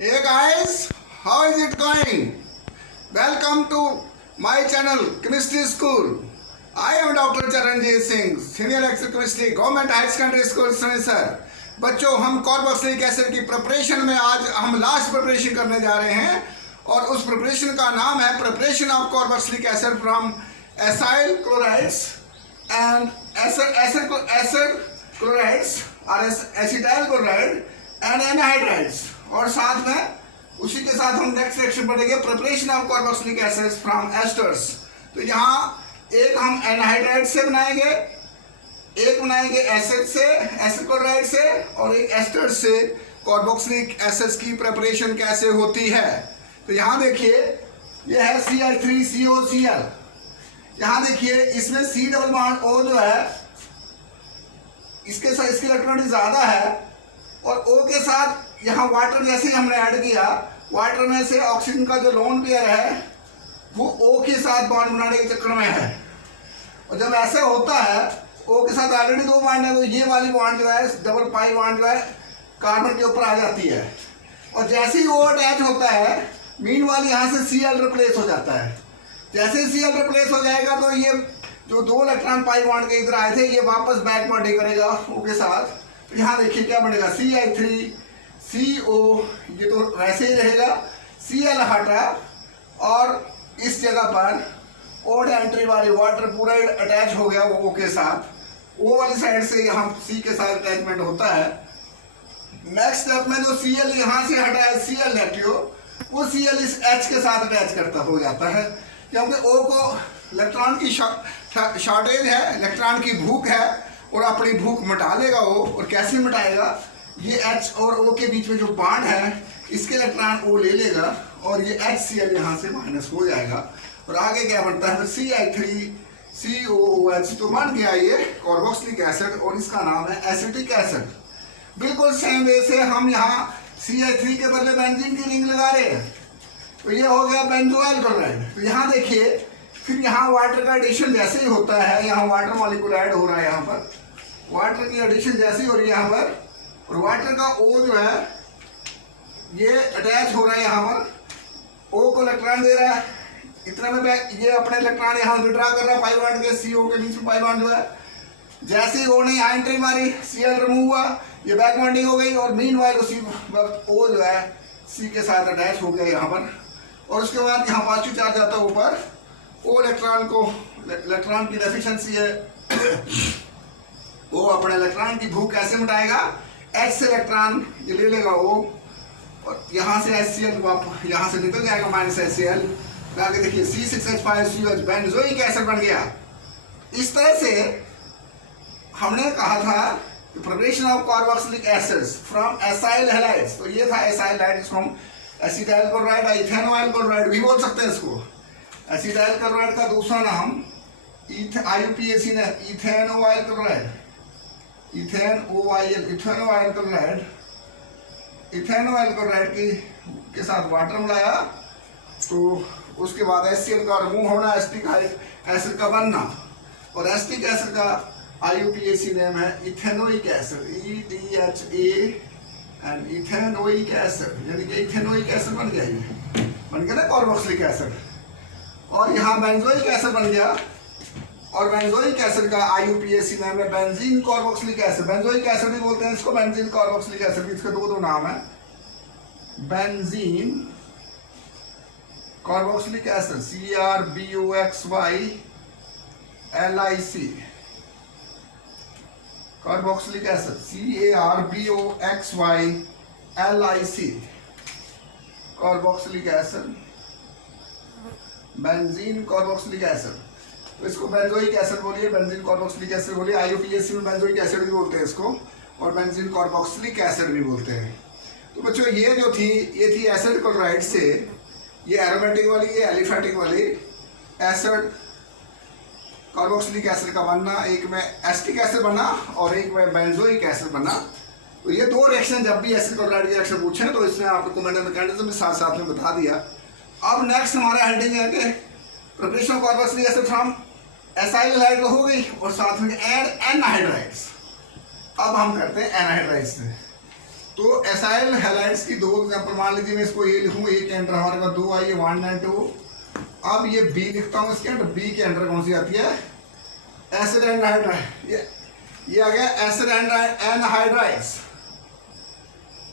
Hey guys, how is it going? Welcome to my channel Chemistry School. I am Dr. Charanjit Singh, Senior Lecturer Chemistry, Government Higher Secondary School, sir बच्चों हम carboxylic acid की preparation में आज हम last preparation करने जा रहे हैं और उस प्रिपरेशन का नाम है preparation of carboxylic acid from acyl chlorides and acid chlorides और एसिटाइल क्लोराइड एंड एनहाइड्राइड्स। और साथ में उसी के साथ हम नेक्स्ट सेक्शन पढ़ेंगे preparation of carboxylic acids from asters. तो यहाँ एक हम एनहाइड्राइड से बनाएंगे, एक बनाएंगे एसिड से, एसिड क्लोराइड से, और एक एस्टर से कार्बोक्सिलिक एसिड्स की प्रिपरेशन कैसे होती है। तो यहाँ देखिए ये है Cl3COCl। यहाँ देखिए इसमें C डबल बॉन्ड O जो है इसके साथ इसकी इलेक्ट्रॉनिक ज़्यादा है और O के साथ यहाँ वाटर जैसे ही हमने ऐड किया, वाटर में से ऑक्सीजन का जो लोन पेयर है वो O के साथ बॉन्ड बनाने के चक्कर में है। और जब ऐसे होता है O के साथ ऑलरेडी दो बॉन्ड है तो ये वाली बॉन्ड जो है डबल पाई बॉन्ड जो है कार्बन के ऊपर आ जाती है। और जैसे ही O अटैच होता है मीन वाली यहाँ से Cl रिप्लेस हो जाता है। जैसे ही Cl रिप्लेस हो जाएगा तो ये जो दो इलेक्ट्रॉन पाई बॉन्ड के इधर आए थे ये वापस बैक बॉन्डिंग करेगा O के साथ। तो यहाँ देखिए क्या बनेगा Ci3CO, ये तो वैसे ही रहेगा, Cl हटा और इस जगह पर ओड एंट्री वाली वाटर पूरा अटैच हो गया वो O के साथ। O वाली साइड से यहाँ C के साथ अटैचमेंट होता है। नेक्स्ट स्टेप में जो Cl यहाँ से हटा है Cl नेगेटिव, वो Cl इस H के साथ अटैच करता हो जाता है क्योंकि O को इलेक्ट्रॉन की शॉर्टेज है, इलेक्ट्रॉन की भूख है और अपनी भूख मिटा लेगा वो। और कैसे मिटाएगा, ये H और O के बीच में जो बॉन्ड है इसके इलेक्ट्रॉन O ले लेगा और ये HCl यहाँ से माइनस हो जाएगा और आगे क्या बनता है Ci3COOH। तो बन गया ये कार्बोक्सिलिक एसिड और इसका नाम है एसिटिक एसिड। बिल्कुल सेम वे से हम यहाँ Ci3 के बदले बेंजीन की रिंग लगा रहे हैं तो ये हो गया बेंजोइल क्लोराइड। तो यहाँ देखिए फिर यहाँ वाटर का एडिशन जैसे ही होता है, यहाँ वाटर मॉलिक्यूल ऐड हो रहा है, यहाँ पर वाटर की एडिशन जैसे ही हो रही है यहाँ पर, और वाटर का O जो है ये अटैच हो रहा है यहाँ पर, O को इलेक्ट्रॉन दे रहा है, इतने में ये अपने इलेक्ट्रॉन यहाँ विड्रॉ कर रहा है पाई बॉन्ड के, CO के बीच में पाई बॉन्ड जो है। जैसे ही O ने यहाँ एंट्री मारी, Cl रिमूव हुआ, ये बैक बॉन्डिंग हो गई और मीनवाइल उसी वक्त O जो है C के साथ अटैच हो गया यहाँ पर। और उसके बाद यहाँ पॉजिटिव चार्ज आता है ऊपर, O इलेक्ट्रॉन को, इलेक्ट्रॉन की डेफिशिएंसी है, वो अपने इलेक्ट्रॉन की भूख कैसे मिटाएगा, H से इलेक्ट्रॉन ये ले लेगा O और यहाँ से HCl यहाँ से निकल जाएगा माइनस HCl। आगे देखिए C6H5COH बेंजोइक एसिड बन गया। इस तरह से हमने कहा था preparation of carboxylic acids from acyl halides. तो ये था acyl halides from acetyl chloride, ethanoyl chloride भी बोल सकते हैं इसको। एसिटाइल क्लोराइड का दूसरा नाम IUPAC ने इथेनोइल क्लोराइड, इथेनोइल क्लोराइड, इथेनोइल क्लोराइड के साथ वाटर मिलाया तो उसके बाद HCl का रिमूव होना, एसिटिक एसिड का बनना। और एसिटिक एसिड का IUPAC नेम है ethanoic acid, ETHA and ethanoic acid, यानी कि इथेनोइक एसिड बन गया, ये बन गया ना कार्बोक्सिलिक एसिड। और यहाँ बेंजोइक एसिड बन गया और बेंजोइक एसिड का IUPAC नाम है benzene carboxylic acid. Benzoic acid भी बोलते हैं इसको, बेंजीन कार्बोक्सिलिक एसिड, इसके दो नाम है, benzene carboxylic acid CRBOXYLIC, carboxylic acid CARBOXYLIC, carboxylic acid, benzene carboxylic acid. तो इसको बेंजोइक एसिड बोलिए, बेंजीन कार्बोक्सिलिक एसिड बोलिए। IUPAC में बेंजोइक एसिड भी बोलते हैं इसको और बेंजीन कार्बोक्सिलिक एसिड भी बोलते हैं। तो बच्चों ये जो थी ये थी एसिड क्लोराइड से, ये एरोमेटिक वाली, ये एलिफेटिक वाली एसिड कार्बोक्सिलिक एसिड का बनना, एक में एसिटिक एसिड बना और एक में बेंजोइक एसिड बना। तो ये दो रिएक्शन जब भी एसिड क्लोराइड की रिएक्शन पूछे तो इसमें आपको मैंने मैकेनिज्म साथ साथ में बता दिया। अब नेक्स्ट हमारा हेडिंग है कि preparation of carboxylic acid from acyl halide हो गई और साथ में एड एनहाइड्राइड्स। अब हम करते हैं एनहाइड्राइड्स से। तो एसाइल हैलाइड्स की 2 एग्जाम्पल मान लीजिए, मैं इसको ए लिखूँ, ए के अंदर हमारे पास 2 आई है 1 and 2। अब ये बी लिखता हूँ, इसके अंदर बी के अंदर कौन सी आती है, एसिड एनहाइड्राइड, ये आ गया एसिड एनहाइड्राइड्स।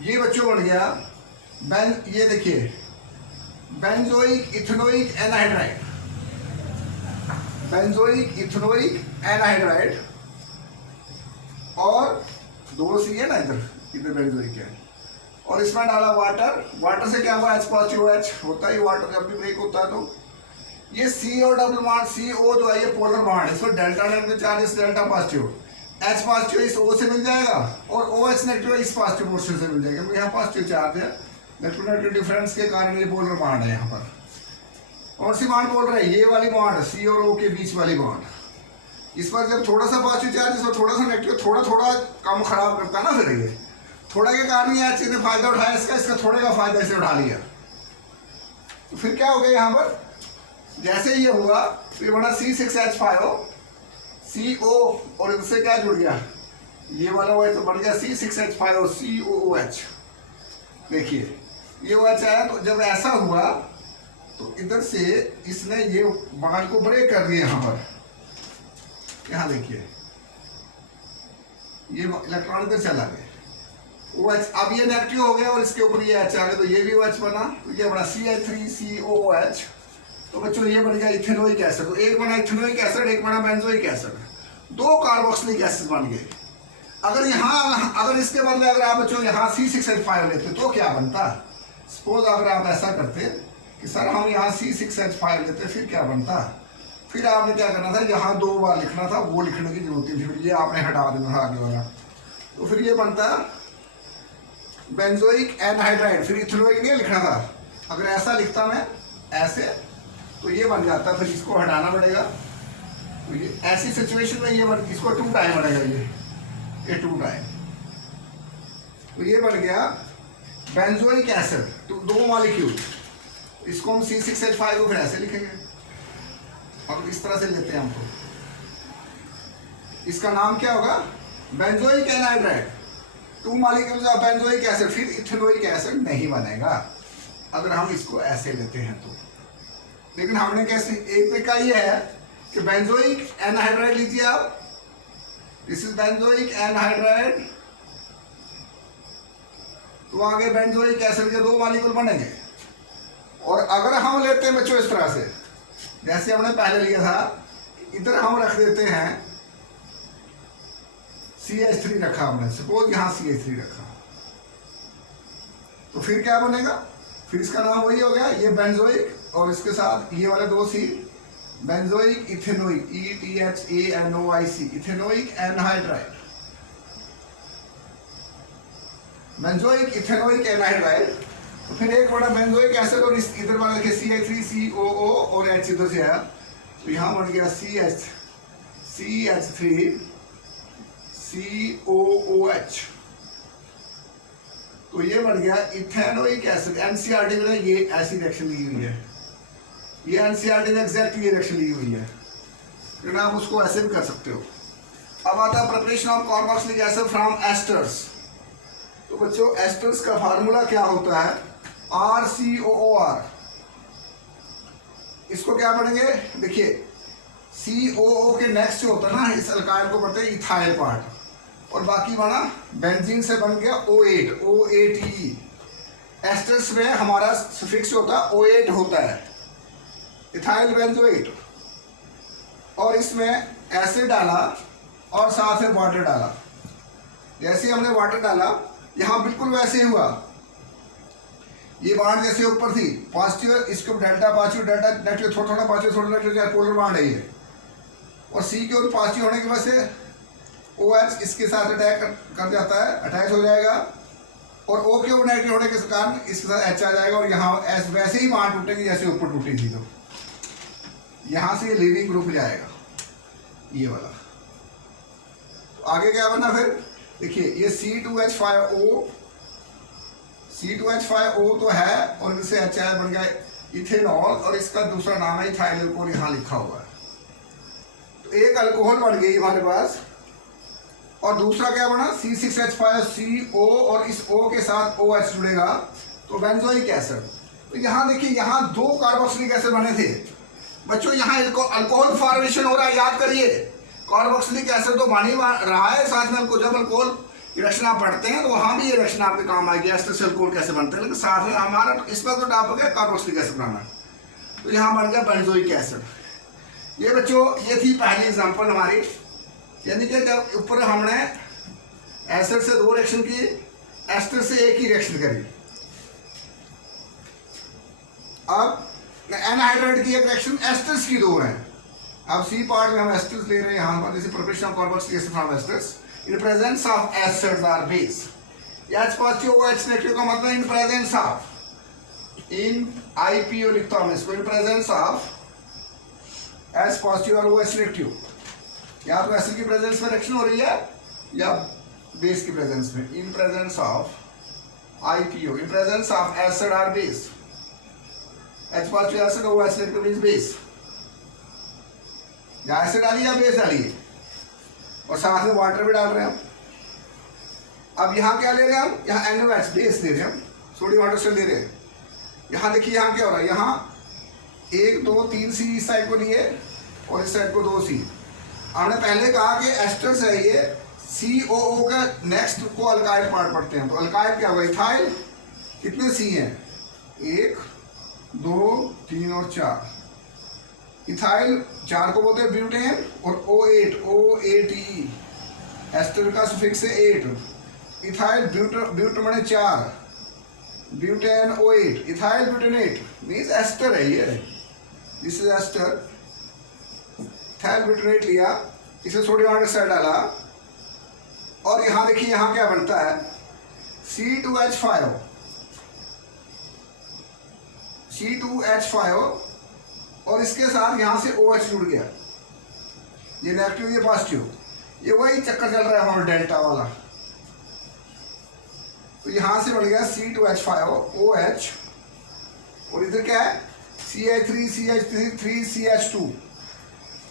ये बच्चों बन गया ये देखिए benzoic ethanoic anhydride, benzoic ethanoic anhydride, और 2 सी है ना इधर बेंजोइक है, और इसमें डाला वाटर, वाटर से क्या हुआ, H पॉजिटिव H होता है वाटर जब भी ब्रेक होता है। तो ये सी और डबल बॉन्ड, सी ओ जो है ये पोलर बॉन्ड है, इसमें डेल्टा नेगेटिव चार्ज, इस डेल्टा पॉजिटिव, H पॉजिटिव इस O से मिल जाएगा और OH नेगेटिव इस पॉजिटिव पोर्शन से मिल जाएगा, क्योंकि यहाँ पॉजिटिव चार्ज है, नेगेटिव नेगेटिव डिफरेंस के कारण ये पोलर बॉन्ड है। यहाँ पर कौन सी बॉन्ड बोल रहे हैं, ये वाली बॉन्ड, सी और O के बीच वाली बॉन्ड। इस पर जब थोड़ा सा पॉजिटिव चार्ज, इसमें थोड़ा सा नेगेटिव, थोड़ा थोड़ा काम खराब करता है ना, फिर ये थोड़ा के कारण ये चीज ने फायदा उठाया इसका थोड़े का फायदा इसे उठा लिया। तो फिर क्या हो गया यहाँ पर, जैसे ये हुआ फिर बना C6H5O CO, और इससे क्या जुड़ गया, ये वाला वो तो बन गया C6H5O COOH। देखिए ये OH आया, तो जब ऐसा हुआ तो इधर से इसने ये बॉन्ड को ब्रेक कर दिया यहाँ पर, यहाँ देखिए ये इलेक्ट्रॉन इधर चला गया, OH अब ये नेगेटिव हो गया और इसके ऊपर ये H आ गया, तो ये भी OH बना, तो ये बना CH3COOH। तो बच्चों ये बन गया इथेनोइक एसिड, तो एक बना इथेनोइक एसिड, एक बना बेंजोइक एसिड, 2 कार्बोक्सिलिक एसिड बन गए। अगर यहाँ अगर इसके बदले अगर आप बच्चों यहाँ C6H5 लेते तो क्या बनता, सपोज अगर आप ऐसा करते कि सर हम यहाँ C6H5 लेते फिर क्या बनता, फिर आपने क्या करना था, यहाँ 2 बार लिखना था, वो लिखने की जरूरत थी, फिर ये आपने हटा देना था आगे वाला, तो फिर ये बनता बेंजोइक एनहाइड्राइड, फिर इथेनोइक नहीं लिखना था। अगर ऐसा लिखता मैं ऐसे तो ये बन जाता, फिर इसको हटाना पड़ेगा, तो ये ऐसी सिचुएशन में ये बन, इसको 2 टाइम बनेगा, ये 2 टाइम, तो ये बन गया बेंजोइक एसिड, तो 2 मॉलिक्यूल, इसको हम C6H5 को फिर ऐसे लिखेंगे, अब इस तरह से लेते हैं हमको, इसका नाम क्या होगा, benzoic anhydride, 2 molecules of benzoic acid, फिर इथेनोइक एसिड नहीं बनेगा अगर हम इसको ऐसे लेते हैं तो। लेकिन हमने कैसे, एक तरीका ये है कि बेंजोइक एनहाइड्राइड लीजिए आप, दिस इज बेंजोइक एनहाइड्राइड, तो आगे बेंजोइक एसिड के 2 मॉलिक्यूल बनेंगे। और अगर हम लेते हैं बच्चों इस तरह से, जैसे हमने पहले लिया था, इधर हम रख देते हैं CH3 रखा हमने, सपोज यहाँ CH3 रखा, तो फिर क्या बनेगा, फिर इसका नाम वही हो गया, ये बेंजोइक और इसके साथ ये वाले 2 C, benzoic ethanoic, ETHANOIC, ethanoic anhydride, benzoic ethanoic anhydride. तो फिर एक बड़ा बेंजोइक एसिड, और इधर वाला देखिए CH3COO और H इधर से आया, तो यहाँ बन गया CH3COOH, तो ये बन गया इथेनोइक एसिड। एनसीईआरटी में ये ऐसी रिएक्शन ली हुई है, ये एनसीईआरटी में एग्जैक्टली ये रिएक्शन ली हुई है, लेकिन आप उसको ऐसे भी कर सकते हो। अब आता है preparation of carboxylic acid from asters. तो बच्चों एस्टर्स का फार्मूला क्या होता है, RCOOR। इसको क्या पढ़ेंगे, देखिए COO के नेक्स्ट जो होता है ना, इस अल्काइल को पढ़ते हैं इथाइल पार्ट, और बाकी बना बेंजीन से बन गया OATE। एस्टर्स में हमारा सफिक्स होता है OAT होता है, इथाइल बेंजोएट, और इसमें एसिड डाला और साथ में वाटर डाला। जैसे हमने वाटर डाला यहाँ बिल्कुल वैसे ही हुआ, ये बाढ़ जैसे ऊपर थी पॉजिटिव, इसको डेल्टा पॉजिटिव, डेल्टा नेगेटिव, थोड़ा थोड़ा पॉजिटिव, थोड़ा नेगेटिव, पोलर बाढ़ है ये, और C के ऊपर पॉजिटिव होने की वजह से OH इसके साथ अटैक कर जाता है, अटैच हो जाएगा, और O के ऊपर नेगेटिव होने के कारण इसके साथ H आ जाएगा, और यहाँ वैसे ही बाढ़ टूटेगी जैसे ऊपर टूटी थी, तो यहाँ से ये लीविंग ग्रुप जाएगा ये वाला। तो आगे क्या बना फिर, देखिए ये C2H5O तो है, और इनसे HI बन गया इथेनॉल, और इसका दूसरा नाम है इथाइल अल्कोहल, यहाँ लिखा हुआ है। तो एक अल्कोहल बन गई हमारे पास, और दूसरा क्या बना C6H5CO और इस O के साथ OH जुड़ेगा तो बेंजोइक एसिड। तो यहाँ देखिए यहाँ 2 कार्बोक्सिलिक एसिड बने थे बच्चों, यहाँ अल्कोहल फॉर्मेशन हो रहा है, याद करिए। कार्बोक्सिलिक एसिड तो बन ही रहा है, साथ में जब अल्कोहल रिएक्शन आप पढ़ते हैं तो वहाँ भी ये रिएक्शन आपके काम आएगी, एस्टर से अल्कोहल कैसे बनते हैं, लेकिन साथ में हमारा इस पर तो टॉपिक है कार्बोक्सिलिक एसिड बनाना। तो यहाँ बन गया बेंजोइक एसिड। ये बच्चों ये थी पहली एग्जांपल हमारी, यानी कि जब ऊपर हमने एसिड से 2 रिएक्शन की, एस्टर से एक ही रिएक्शन करी। अब एनहाइड्राइड की एक रिएक्शन एस्टर्स की 2 हैं। अब सी पार्ट में हम एस्टर्स ले रहे हैं यहाँ पर, जैसे preparation of carboxylic acid from esters in presence of acids or base. H positive और H नेगेटिव का मतलब in presence of, in IPO लिखता हूं मैं इसको, in presence of H positive और OH नेगेटिव, या तो एसिड की प्रेजेंस में रिएक्शन हो रही है या बेस की प्रेजेंस में। In presence of IPO, in presence of acid or base, H positive acid और OH नेगेटिव मींस बेस। या एसिड डालिए या बेस डालिए, और साथ में वाटर भी डाल रहे हैं हम। अब यहाँ क्या ले रहे हैं हम, यहाँ NaOH बेस ले रहे हैं हम, सोडियम हाइड्रोक्साइड ले रहे हैं। यहाँ देखिए यहाँ क्या हो रहा है, यहाँ 1 2 3 C इस साइड को लिए और इस साइड को 2 C। हमने पहले कहा कि एस्टर्स है ये, COO का नेक्स्ट को अल्काइल पार्ट पढ़ते हैं। तो अल्काइल क्या होगा, इथाइल, कितने C हैं, 1 2 3 और 4। इथाइल 4 को बोलते हैं ब्यूटेन, और O8 एस्टर का सुफिक्स है 8। इथाइल ब्यूट माने 4, butane O8, ethyl butanoate means ester है ये, this is ester. Ethyl butanoate लिया, इसे सोडियम हाइड्रोक्साइड डाला, और यहाँ देखिए यहाँ क्या बनता है, C2H5 और इसके साथ यहाँ से OH जुड़ गया, ये नेगेटिव ये पॉजिटिव, ये वही चक्कर चल रहा है हमारा डेल्टा वाला। तो यहाँ से बन गया C2H5OH, और इधर क्या है CH3CH2।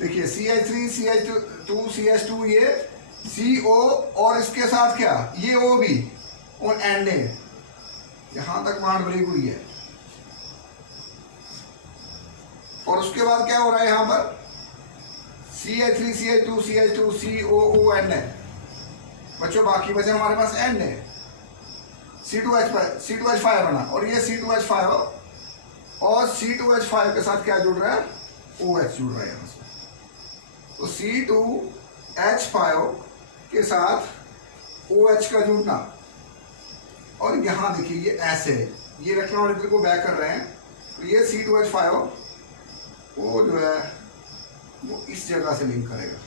देखिए CH3CH2 CH2 ये CO, और इसके साथ क्या ये O भी, और Na, यहाँ तक बॉन्ड ब्रेक हुई है। और उसके बाद क्या हो रहा है यहाँ पर, CH3CH2 CH2 COON है बच्चों, बाकी बचे हमारे पास N है, C2H5 बना, और ये C2H5 और C2H5 के साथ क्या जुड़ रहा है, OH जुड़ रहा है यहाँ से। तो C2H5 के साथ OH का जुड़ना, और यहाँ देखिए ये ऐसे ये इलेक्ट्रॉन इधर को बैक कर रहे हैं, तो ये C2H5 वो जो है वो इस जगह से लिंक करेगा,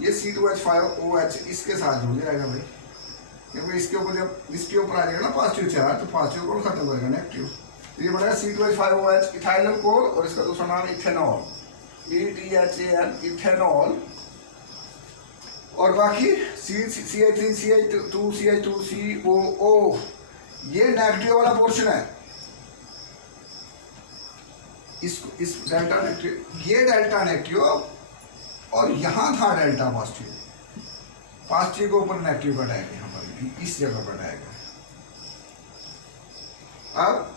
ये C2H5OH इसके साथ जुड़ जाएगा भाई, क्योंकि इसके ऊपर जब इसके ऊपर आ जाएगा ना पॉजिटिव चार्ज, तो पॉजिटिव को खत्म करेगा नेगेटिव। तो ये बनेगा C2H5OH इथाइल अल्कोहल, और इसका दूसरा नाम इथेनॉल, ETHAL इथेनॉल। और बाकी CH3CH2CH2COO ये नेगेटिव वाला पोर्शन है, इस डेल्टा नेगेटिव, ये डेल्टा नेगेटिव, और यहाँ था डेल्टा पॉजिटिव, पॉजिटिव के ऊपर नेगेटिव का टैग यहाँ पर इस जगह पर टैग है। अब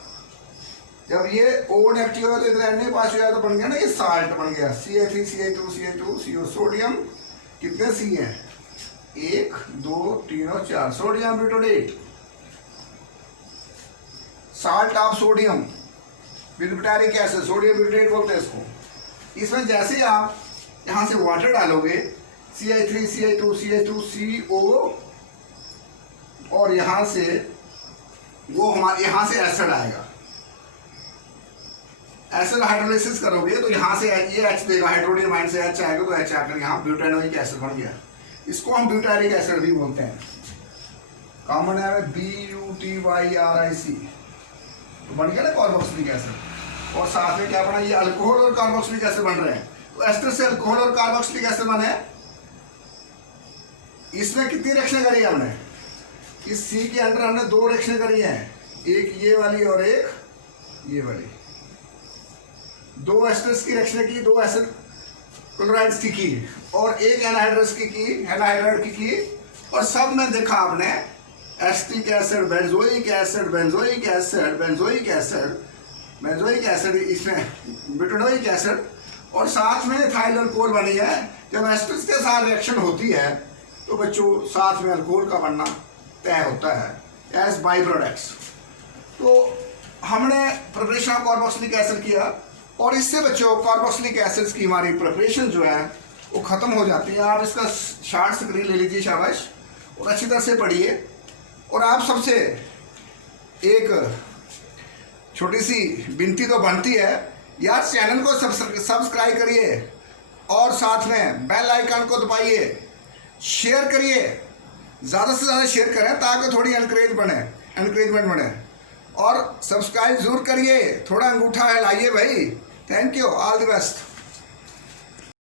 जब ये O नेगेटिव है तो इधर Na पॉजिटिव है, तो बन गया ना ये साल्ट बन गया, CH3CH2CH2CO। सोडियम कितने C हैं, 1 2 3 और 4, sodium butanoate, salt of sodium with butyric acid, sodium butyrate बोलते हैं इसको। इसमें जैसे ही आप यहाँ से वाटर डालोगे, CH3CH2CH2CO, और यहाँ से वो हमारे यहाँ से एसिड आएगा, एसिड हाइड्रोलाइसिस करोगे तो यहाँ से ये H देगा, हाइड्रोनियम आयन से H आएगा, तो H आकर यहाँ ब्यूटानोइक एसिड बन गया, इसको हम ब्यूटारिक एसिड भी बोलते हैं, कॉमन है BUTYRIC। तो बन गया ना कार्बोक्सिलिक एसिड, और साथ में क्या बना, ये अल्कोहल और कार्बोक्सिलिक एसिड बन रहे हैं। तो एस्टर से अल्कोहल और कार्बोक्सिलिक एसिड बने, इसमें कितनी रिएक्शन करी है हमने, इस C के अंदर हमने 2 रिएक्शन करी हैं, एक ये वाली और एक ये वाली, 2 एस्टर्स की रिएक्शन की, 2 एसिड क्लोराइड्स की और एक एनहाइड्रस की एनहाइड्राइड की और सब में देखा आपने acetic acid, benzoic acid, benzoic acid, benzoic acid, benzoic acid, इसमें ब्यूटेनोइक एसिड और साथ में इथाइल अल्कोहल बनी है। जब एस्टर्स के साथ रिएक्शन होती है तो बच्चों साथ में अल्कोहल का बनना तय होता है एज बाई प्रोडक्ट्स। तो हमने प्रिपरेशन ऑफ कार्बोक्सिलिक एसिड किया और इससे बच्चों कार्बोक्सिलिक एसिड्स की हमारी प्रिपरेशन जो है वो ख़त्म हो जाती है। आप इसका शार्ट स्क्रीन ले लीजिए शाबाश और अच्छी तरह से पढ़िए। और आप सबसे एक छोटी सी विनती तो बनती है यार, चैनल को सब्सक्राइब करिए और साथ में बेल आइकन को दबाइए, शेयर करिए, ज़्यादा से ज़्यादा शेयर करें ताकि थोड़ी एनकरेजमेंट बने और सब्सक्राइब ज़रूर करिए, थोड़ा अंगूठा हिलाइए भाई। Thank you, all the best.